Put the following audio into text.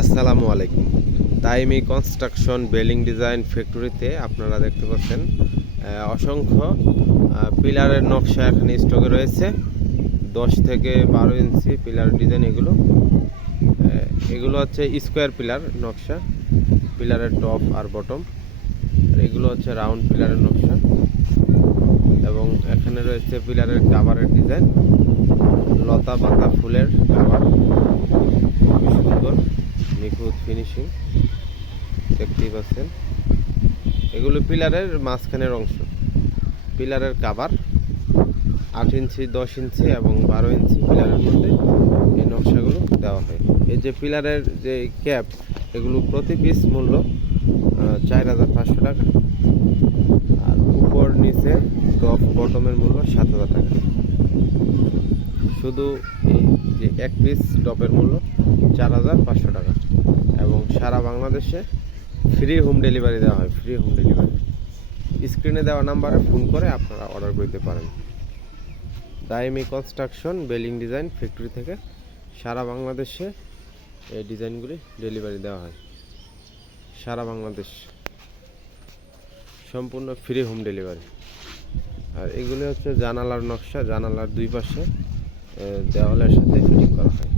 আসসালামু আলাইকুম। তাইমি কনস্ট্রাকশন বেলিং ডিজাইন ফ্যাক্টরিতে আপনারা দেখতে পাচ্ছেন অসংখ্য পিলারের নকশা এখানে স্টকে রয়েছে। দশ থেকে বারো ইঞ্চি পিলার ডিজাইন এগুলো। এগুলো হচ্ছে স্কোয়ার পিলার নকশা, পিলারের টপ আর বটম এগুলো হচ্ছে রাউন্ড পিলারের নকশা। এবং এখানে রয়েছে পিলারের কাভারের ডিজাইন লতা পাতা ফুলের কাভার ফিনিশিং দেখতেই পাচ্ছেন এগুলো পিলারের মাঝখানের অংশ। পিলারের কাভার আট ইঞ্চি, দশ ইঞ্চি এবং বারো ইঞ্চি পিলারের মধ্যে এই নকশাগুলো দেওয়া হয়। এই যে পিলারের যে ক্যাপ এগুলো প্রতি পিস মূল্য চার হাজার পাঁচশো টাকা। আর উপর, নিচে টপ বটমের মূল্য সাত হাজার টাকা। শুধু এই যে এক পিস টপের মূল্য চার হাজার পাঁচশো টাকা। এবং সারা বাংলাদেশে ফ্রি হোম ডেলিভারি দেওয়া হয় ফ্রি হোম ডেলিভারি স্ক্রিনে দেওয়া নাম্বারে ফোন করে আপনারা অর্ডার করতে পারেন। দাইমি কনস্ট্রাকশন বেলিং ডিজাইন ফ্যাক্টরি থেকে সারা বাংলাদেশে এই ডিজাইনগুলি ডেলিভারি দেওয়া হয়। সারা বাংলাদেশ। সম্পূর্ণ ফ্রি হোম ডেলিভারি আর এগুলি হচ্ছে জানালার নকশা, জানালার দুই পাশে দেওয়ালের সাথে ফিটিং করা হয়।